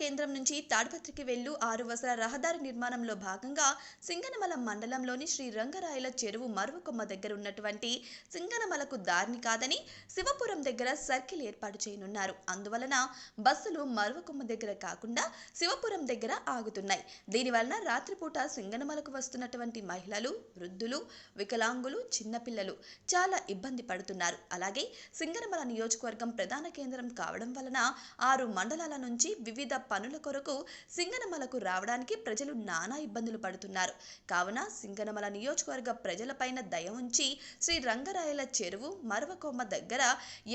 కేంద్రం నుంచి తాడిపత్రికి వెళ్ళు 6 వరుసల రహదారి నిర్మాణంలో భాగంగా సింగనమల మండలంలోని శ్రీ రంగరాయల చెరువు మరువకొమ్మ దగ్గర ఉన్నటువంటి సింగనమలకు దారిని కాదని శివపురం దగ్గర సర్కిల్ ఏర్పాటు చేయనున్నారు. అందువలన బస్సులు మరువకొమ్మ దగ్గర కాకుండా శివపురం దగ్గర ఆగుతున్నాయి. దీనివలన రాత్రిపూట సింగనమలకు వస్తున్నటువంటి మహిళలు, వృద్ధులు, వికలాంగులు, చిన్నపిల్లలు చాలా ఇబ్బంది పడుతున్నారు. అలాగే సింగనమల నియోజకవర్గం ప్రధాన కేంద్రం కావడం వలన 6 మండలాల నుంచి వివిధ పనుల కొరకు సింగనమలకు రావడానికి ప్రజలు నానా ఇబ్బందులు పడుతున్నారు. కావున సింగనమల నియోజకవర్గ ప్రజలపైన దయ ఉంచి శ్రీ రంగరాయల చెరువు మరవకొమ్మ దగ్గర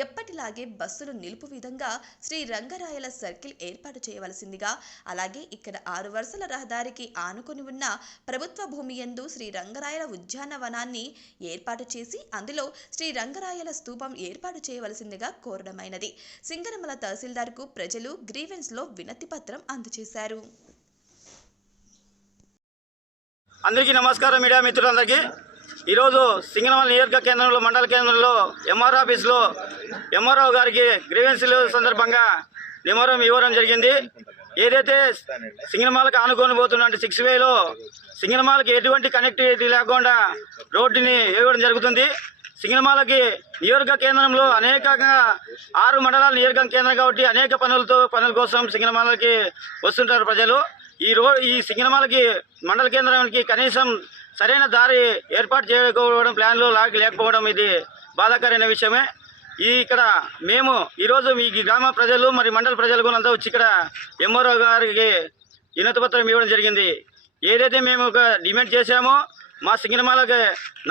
ఎప్పటిలాగే బస్సులు నిలుపు విధంగా శ్రీ రంగరాయల సర్కిల్ ఏర్పాటు చేయవలసిందిగా, అలాగే ఇక్కడ 6 వరుసల రహదారికి ఆనుకొని ఉన్న ప్రభుత్వ భూమి యందు శ్రీ రంగరాయల ఉద్యానవనాన్ని ఏర్పాటు చేసి అందులో శ్రీ రంగరాయల స్తూపం ఏర్పాటు చేయవలసిందిగా కోరడమైనది. సింగనమల తహసీల్దార్ కు ప్రజలు గ్రీవెన్స్ లో వినతి పత్రం అందజేశారు. అందరికీ నమస్కారం. మీడియా మిత్రులందరికీ ఈరోజు సింగనమల నియోజక కేంద్రంలో మండల కేంద్రంలో ఎంఆర్ఓ ఆఫీస్లో ఎంఆర్ఓ గారికి గ్రీవెన్స్ సందర్భంగా నిమరం ఇవ్వడం జరిగింది. ఏదైతే సింగనమలకు ఆనుకొని పోతున్న 6 వేలో సింగనమలకి ఎటువంటి కనెక్టివిటీ లేకుండా రోడ్డుని ఇవ్వడం జరుగుతుంది. సింగనమలకి నియోజక కేంద్రంలో అనేకంగా 6 మండలాల నియోజక కేంద్రం కాబట్టి అనేక పనుల కోసం సింగనమలకి వస్తుంటారు ప్రజలు. ఈ సింగనమలకి మండల కేంద్రానికి కనీసం సరైన దారి ఏర్పాటు చేయకపోవడం, ప్లాన్లో లేకపోవడం ఇది బాధాకరమైన విషయమే. ఇక్కడ మేము ఈరోజు మీ గ్రామ ప్రజలు మరి మండల ప్రజలు కూడా అంతా వచ్చి ఇక్కడ ఎంఆర్ఓ గారికి వినతి పత్రం ఇవ్వడం జరిగింది. ఏదైతే మేము ఒక డిమాండ్ చేశామో మా సింగనమలకి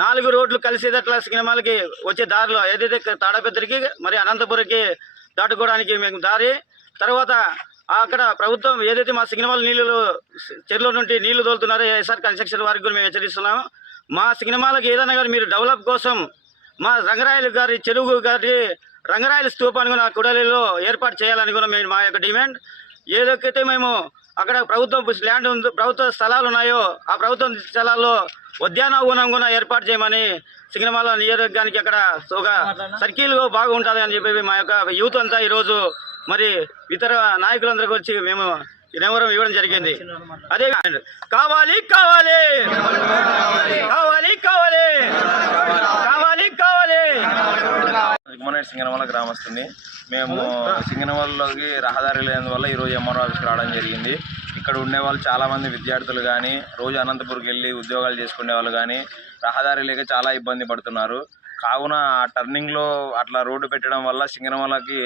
4 రోడ్లు కలిసేటట్లా సింగనమలకి వచ్చే దారిలో ఏదైతే తాడపత్రికి మరి అనంతపురంకి దాటుకోవడానికి మేము దారి, తర్వాత అక్కడ ప్రభుత్వం ఏదైతే మా సింగనమల నీళ్ళు చెరువుల నుండి నీళ్లు తోలుతున్నారో ఎస్ఆర్ కన్స్ట్రక్షన్ వారికి కూడా మేము హెచ్చరిస్తున్నాము. మా సింగనమలకి ఏదైనా కానీ మీరు డెవలప్ కోసం మా రంగరాయలు గారి చెరువు గారి రంగరాయల స్తూపాన్ని కూడా కుడలిలో ఏర్పాటు చేయాలని కూడా మేము మా యొక్క డిమాండ్. ఏదైతే మేము అక్కడ ప్రభుత్వం ల్యాండ్ ఉందో, ప్రభుత్వ స్థలాలు ఉన్నాయో ఆ ప్రభుత్వ స్థలాల్లో ఉద్యానవనం కూడా ఏర్పాటు చేయమని సింగనమల నియోజకవర్గానికి అక్కడ ఒక సర్కిల్ బాగుంటుంది అని చెప్పి మా యొక్క యూత్ అంతా ఈరోజు మరి ఇతర నాయకులందరికీ వచ్చి మేము నిమరం ఇవ్వడం జరిగింది. అదే కావాలి కావాలి కావాలి కావాలి కావాలి కావాలి. సింగనమల గ్రామస్తుని మేము సింగనమలలోకి రహదారి లేనందువల్ల ఈరోజు ఎంఆర్ఓ ఆఫీస్కి రావడం జరిగింది. ఇక్కడ ఉండేవాళ్ళు చాలామంది విద్యార్థులు కానీ రోజు అనంతపురంకి వెళ్ళి ఉద్యోగాలు చేసుకునే వాళ్ళు కానీ రహదారి లేక చాలా ఇబ్బంది పడుతున్నారు. కావున ఆ టర్నింగ్లో అట్లా రోడ్డు పెట్టడం వల్ల సింగనమలకి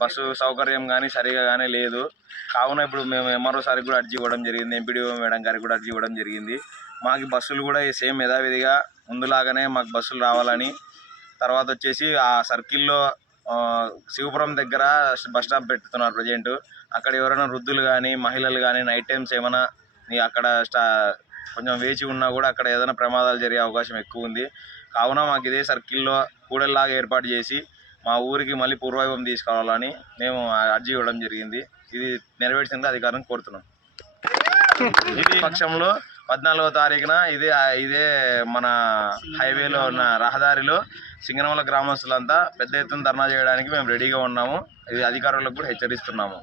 బస్సు సౌకర్యం కానీ సరిగా కానీ లేదు. కావున ఇప్పుడు మేము ఎంఆర్ఓ సార్కి కూడా అర్జీ ఇవ్వడం జరిగింది, ఎంపీడీఓ మేడం గారికి కూడా అర్జీ ఇవ్వడం జరిగింది. మాకు బస్సులు కూడా సేమ్ యథావిధిగా ముందులాగానే మాకు బస్సులు రావాలని, తర్వాత వచ్చేసి ఆ సర్కిల్లో శివపురం దగ్గర బస్ స్టాప్ పెడుతున్నారు ప్రజెంట్. అక్కడ ఎవరైనా వృద్ధులు కానీ మహిళలు కానీ నైట్ టైమ్స్ ఏమైనా అక్కడ కొంచెం వేచి ఉన్నా కూడా అక్కడ ఏదైనా ప్రమాదాలు జరిగే అవకాశం ఎక్కువ ఉంది. కావున మాకు ఇదే సర్కిల్లో కూడలిలాగా ఏర్పాటు చేసి మా ఊరికి మళ్ళీ పూర్వవైభవం తీసుకురావాలని మేము అర్జీ ఇవ్వడం జరిగింది. ఇది నెరవేర్చింది అధికారులను కోరుతున్నాం. ఇది పక్షంలో 14వ తారీఖున ఇదే మన హైవేలో ఉన్న రహదారిలో సింగనమల గ్రామస్తులంతా పెద్ద ఎత్తున ధర్నా చేయడానికి మేము రెడీగా ఉన్నాము. ఇది అధికారులకు కూడా హెచ్చరిస్తున్నాము.